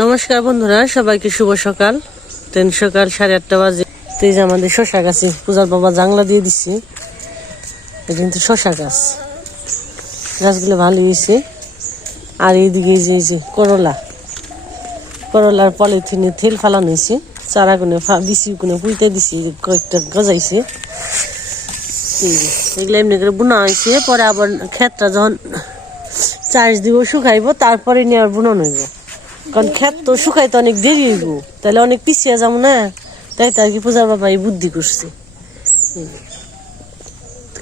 নমস্কার বন্ধুরা, সবাইকে শুভ সকাল। তেন সকাল সাড়ে আটটা বাজে। তো এই যে আমাদের শশা গাছে পূজার বাবা জাংলা দিয়ে দিচ্ছি এটা কিন্তু শশা গাছ। গাছগুলো ভালো হয়েছে। আর এইদিকে যে যে করলা। করলার পলিথিনে তেল ফালানো হয়েছে। চারা গুনে বিচি গুনে পুইতে দিছি কয়েকটা গজাইছে। এগুলো এমনি করে বোনা হয়েছে। পরে আবার ক্ষেতটা যখন চার্জ দিব, শুকাইব, তারপরে নিয়ে আর বুনন হইব। কারণ ক্ষেত তো শুকাইতে অনেক দেরি হইব। তাহলে অনেক পিছিয়ে যাব না? তাই তো আর কি পূজার বাবা এই বুদ্ধি করছে।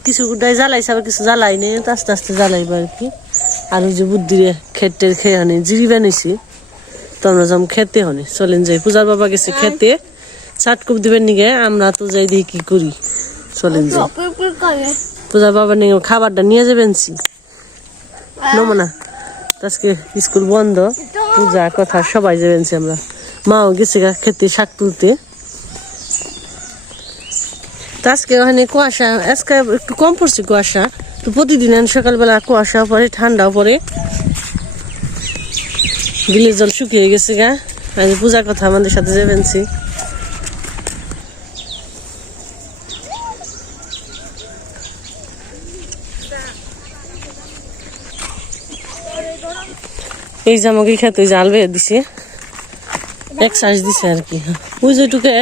কিছু গুডাই জ্বালাইছে, আবার কিছু জ্বালাই নেই আস্তে আস্তে জ্বালাইব আর কি। আর ওই যে বুদ্ধিরে খেটের খেয়ে হানি জিরি বানাইছি তো আমরা যাম খেতে হনে। চলেন যাই, পূজার বাবা গেছে খেতে। চাটকুপ দিবেন নিগে, আমরা তো যাই দেখি কি করি। চলেন যাই। পূজার বাবা নিয়ে খাবারটা নিয়ে যাবেন নমনা। আজকে স্কুল বন্ধ। পূজা কথা সবাই জেনেছি আমরা। মাও গেছে খেতে, শাক তুলতে। আজকে ওখানে কুয়াশা, আজকে একটু কম পড়ছে কুয়াশা। তো প্রতিদিন সকালবেলা কুয়াশা পরে ঠান্ডাও পরে বিলের জল শুকিয়ে গেছে গা। আজ পূজার কথা আমাদের সাথে যাবেন এই যে আমাকে খেতে ওই জাল বেয়ে দিছে এক সাইজ দিছে আর কি ওই যেটুকে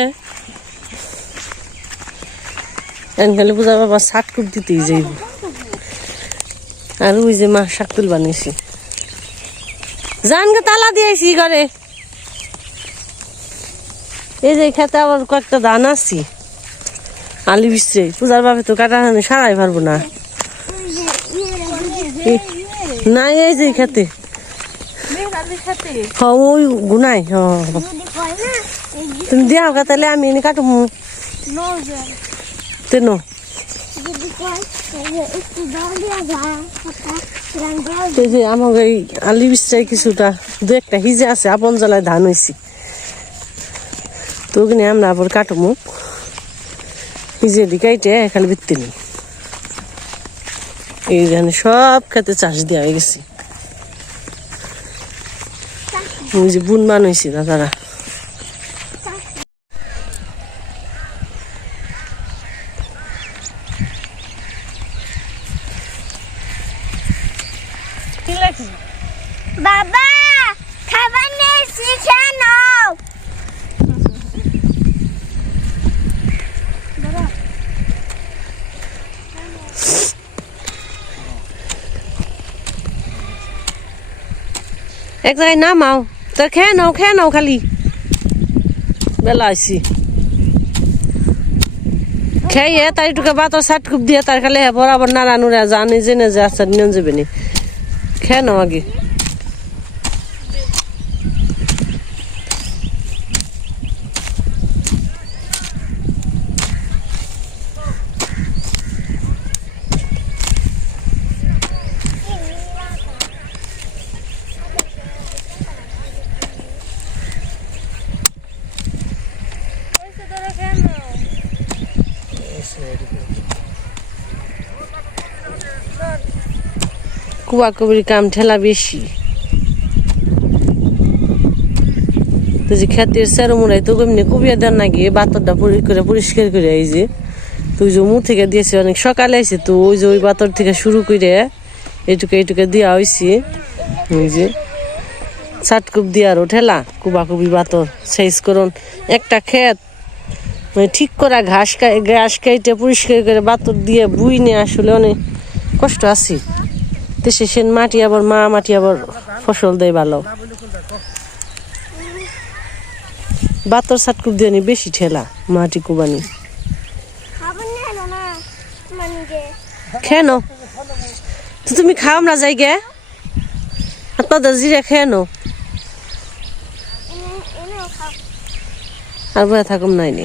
এনকালে পূজা বাবা শাক কুপ দিতেই যাইব আর ওই যে মা শাক তুল বানিয়েছি জানকে তালা দিয়েছি ঘরে এই যে খেতে আবার কয়েকটা ধান আসছি আলি বিচ্ছে পূজার বাপে তো কাটা সারাই পারব না না এই যে খেতে হ ওই গুনাই হ তুমি দিয়া হোক তাহলে আমি এনে কাটবো তেনো আমার এই আলি বিছাই কিছুটা দু একটা হিজে আছে আপন জ্বালায় ধান হয়েছি তো ওখানে আমরা আবার কাটবো হিজে দি কাইটে খালি বিত্তি নেই। এই ধানে সব খেতে চাষ দেওয়া হয়ে গেছে। ওই যে বুন হয়েছে দাদারা। বাবা খাবার এক জায়গায় নামাও। তা খেয়ে নাও খেয়ে নাও খালি। বেলা আইসি খেয়ে তাই টুকে বাতর সাত খুব দিয়ে তার খালি বরাবর নুড়া জানি জেনে যে আচ্ছা নিয়ে যাবে নি। খেয়ে নাও আগে। কুয়া কুবির কাম ঠেলা বেশি। তো যে খেতের সেরো মুড়াই তো এমনি কুবিয়া দেন না গিয়ে বাতরটা করে পরিষ্কার করে এই যে তুই যে মুখ থেকে দিয়েছে অনেক সকালে আইছে, তো ওই যে ওই বাতর থেকে শুরু করে এইটুকে এইটুকে দেওয়া হয়েছে ওই যে চাটকুপ দিয়ে আরও ঠেলা কুবা কুবি বাতর, সাইজ করুন। একটা ক্ষেত ঠিক করা ঘাস ঘাস খাইতে পরিষ্কার করে বাতর দিয়ে বুই নিয়ে আসলে অনেক কষ্ট আছি। দেশে সেন মাটি আবার মা মাটি আবার ফসল দেয় ভালো। বাতর সাটকুপ দিয়ে নি, বেশি ঠেলা মাটি কুবানি। খাবার নিয়ে এলো না মানে খেয়ে তো তুমি খাও না যাই গে? আপনাদের জিরে খেয়ে নো এনেও আর বয়ে থাকুম নাই নি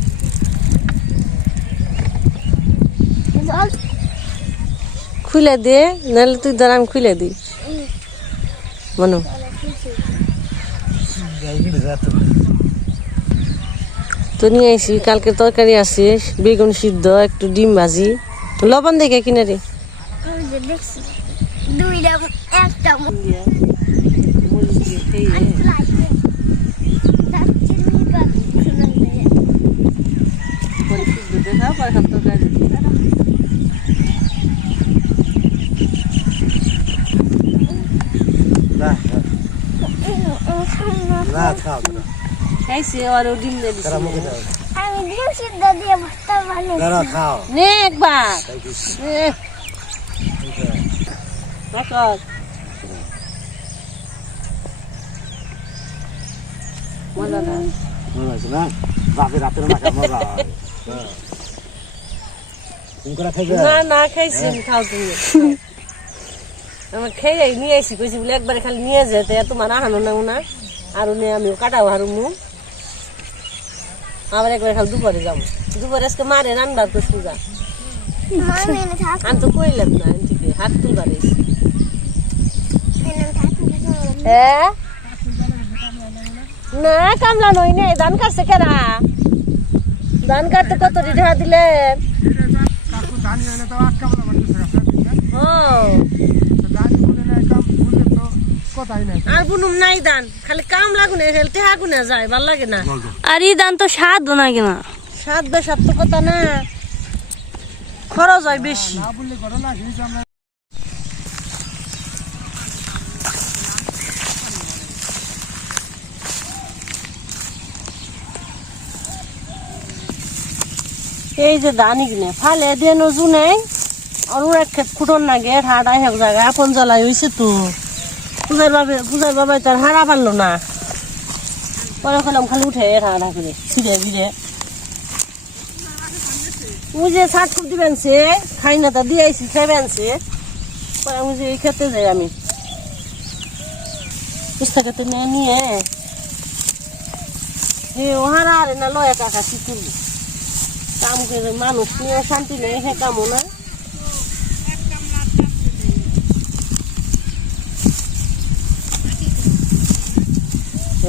খুলে দে নাহলে তুই ধর আমি খুলে দিই। মনু। তো নিয়ে আইসি কালকে তরকারি আছে বেগুন সিদ্ধ একটু ডিম ভাজি। লবণ দেখে কিনে রে দুইটা একটা না খাও তোরা খাইছে আর ডিম দিয়ে দিছি তারা মুখে দাও আমি ডিম সিদ্ধ দিয়ে ভর্তা বানিয়েছি তারা খাও নে একবার তাই দিছি। নে রাখো। মজা না মজা আছে না বাপে রাতের মাখা মজা হয়। হ্যাঁ। তুমি করে খাইবে না না খাইছি আমি খাও তুমি আমার খেয়ে নিয়ে আইসি খালি নিয়ে আমিও কাটাও হারু মু। আবার একবার খালি দুপুরে যাব। দুপুরে আজকে মারে রান্নার তো সুজা। আমি তো কইলাম না আন্টিকে হাত তুলবার হ্যাঁ না কামলা নই নে ধান কাটছে কেরা? ধান কাটতে কত ঢা দিলে? কাকু ধানি হলে তো আট কামলা মানে হ্যাঁ ধানি বলে না কাম বলে তো কথাই নাই আর বুনুম নাই দান খালি কাম লাগুনে হেলতে হাগুনে যায় ভালো লাগে না। আর এই ধান তো স্বাদ না কিনা। বে সাত তো কথা না। খরচ হয় বেশি। এই যে দানি কিনে ফালে দিয়ে নজু নেই আর ওর এক খেত খুটন নাগে হাড়াই এক জায়গায় আপন জ্বালাই হয়েছে তো। পূজার বাবে পূজার বাবা তার হারা পারল না। পরে খেলাম খালি উঠে হাড়া করে ছিঁড়ে বিড়ে ওই যে শাক সবজি বেনছে খাই না তা দিয়ে আইসি খেয়ে বেনছে পরে আমি যে খেতে যাই আমি। পুস্তা খেতে নিয়ে নিয়ে। হে ও হারা আরে না লয় কাকা কি করবি? কাম করে মানুষ নিয়ে শান্তি নেই হে কামও না।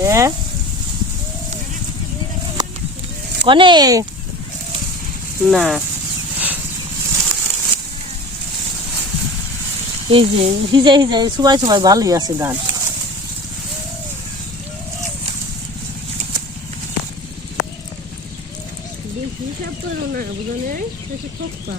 হ্যাঁ কনে? না। এই যে হিজাই হিজাই সবাই সবাই, ভালোই আছে ধান। হিসাব করো না বুঝলে বেশি খোপা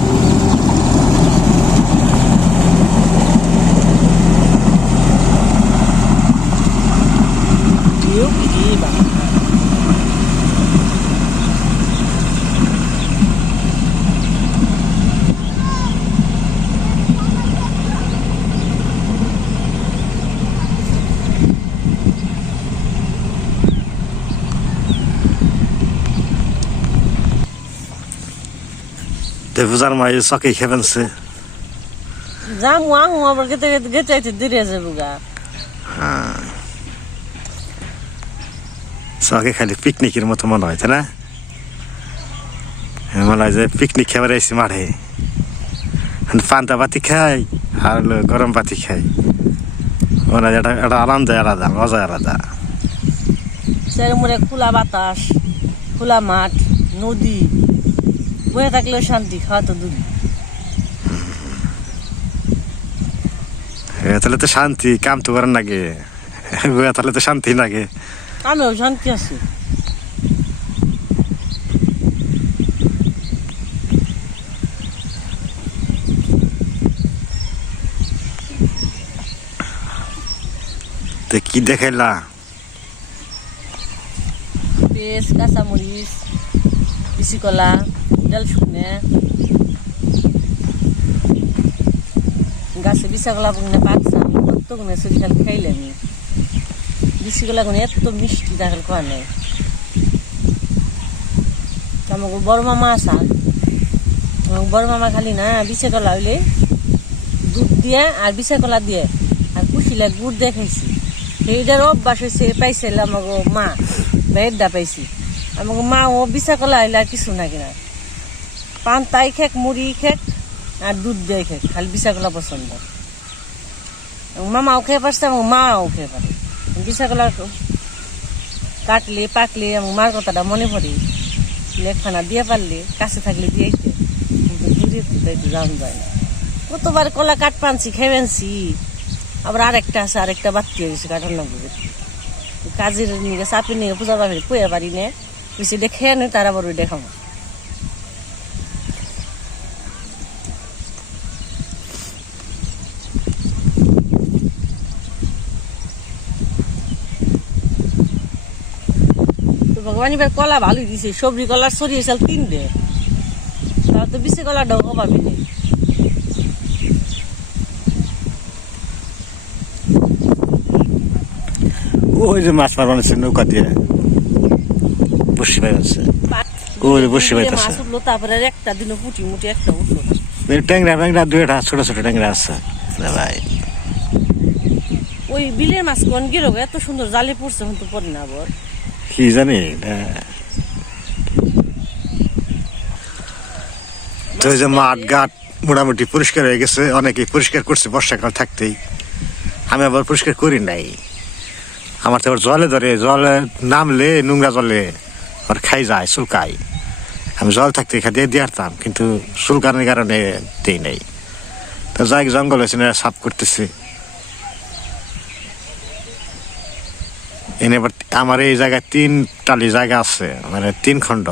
তে বুঝার মাই চকে খেবেনছে। যাম আহু আবার গেতে গেতে গেতে গেতে দেরি আছে বুগা চকে খালি পিকনিকের মতো মনে হয় তাই না? মনে হয় যে পিকনিক খেবার এসে মাঠে। পান্তা পাতি খাই আর গরম পাতি খাই। মনে হয় এটা এটা আনন্দ আলাদা মজা আলাদা। সের মোড়ে খোলা বাতাস খোলা মাঠ নদী। বয়ে থাকলেও শান্তি খাওয়া তো দূর এ, তাহলে তো শান্তি কাম তো করেন লাগে বইয়া তাহলে তো শান্তি লাগে আমিও শান্তি আছি তো কি দেখাইলা পেঁয়াজ কাঁচামরিচ বিচি কলা ডাল শুকনে। গাছে বিচা কলা বুনে পাকছাম কত গুনে চুরি খাল খাইলাম কলা গুনে এত মিষ্টি দাখাল খাওয়া নেই? আমাকে বড় মামা আসা আমাকে বড় মামা খালি না বিচে কলা হইলে দুধ দিয়ে আর বিচা কলা দিয়ে আর কুশিলা গুড় দিয়ে খাইছি। সেইটার অভ্যাস হয়েছে পাইছে আমাকে মা, বেদা পাইছি। আমাকে মা, ও বিচা কলা আইলে আর কিছু না। কিনা পান তাই খেক, মুড়ি খেক, আর দুধ দিয়ে খেক, খালি বিচা কলা পছন্দ। মামাও খেয়ে পারছে আমার মাও খেয়ে পারে। বিচা কলা কাটলে, পাকলে আমার মার কথাটা মনে পড়ে। লেখানা দিয়ে পারলে, কাছে থাকলে দিয়ে কিন্তু দূরে যায় না। কতবার কলা কাঠ পানছি খেয়েছি আবার আরেকটা আছে, আরেকটা বাতি হয়েছে লাগবে কাজের নিয়ে চাপি নিয়ে, পূজা বাড়ি কুয়ে পারি নে বেশি দেখে নি তারা বড় দেখাবো। তো ভগবান এবার কলা ভালোই দিছে, সবজি কলার সরিয়েছিল তিনটে তার তো বেশি কলা ডগ পাবি ওই যে মাছ মারবার আছে নৌকা দিয়ে। বসি পাই আছে ওই যে মাছ উঠল তারপরে একটা দিনও পুটি মুটি একটা উঠল ট্যাংরা ট্যাংরা দুইটা ছোট ছোট ট্যাংরা আছে। ভাই। ওই বিলের মাছ কোন গেল এত সুন্দর জালে পড়ছে কিন্তু পরে না আবার। কি জানি? তো যে মাঠ ঘাট মোটামুটি পরিষ্কার হয়ে গেছে অনেকে পরিষ্কার করছে বর্ষাকাল থাকতেই। আমি আবার পরিষ্কার করি নাই। আমার তো আবার জলে ধরে জলে নামলে নোংরা জলে। আর খাই যায়, চুলকাই। আমি জল থাকতে খাদিয়ে দিয়ে আসতাম কিন্তু চুলকানোর কারণে দিই নাই। তো যাই জঙ্গল হয়েছে না সাফ করতেছে। এনে এবার আমার এই জায়গায় তিন টালি জায়গা আছে মানে তিন খণ্ড।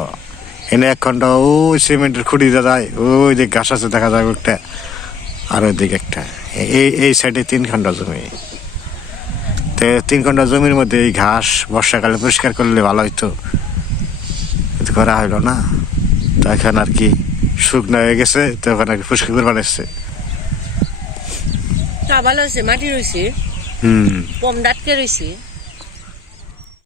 এনে এক খণ্ড ওই সিমেন্টের দিয়ে যায়, ওই যে ঘাস আছে, দেখা যায় একটা আর ওই দিকে একটা। এই এই সাইডে তিন খণ্ড জমি। তো তিন খণ্ড জমির মধ্যে এই ঘাস বর্ষাকালে পরিষ্কার করলে ভালো হইতো। করা হইল না। তো এখন আর কি শুকনো হয়ে গেছে তো এখন আর কি ফুসকি করে বানাচ্ছে তা ভালো আছে মাটি রয়েছে হুম। কম দাঁতকে রয়েছে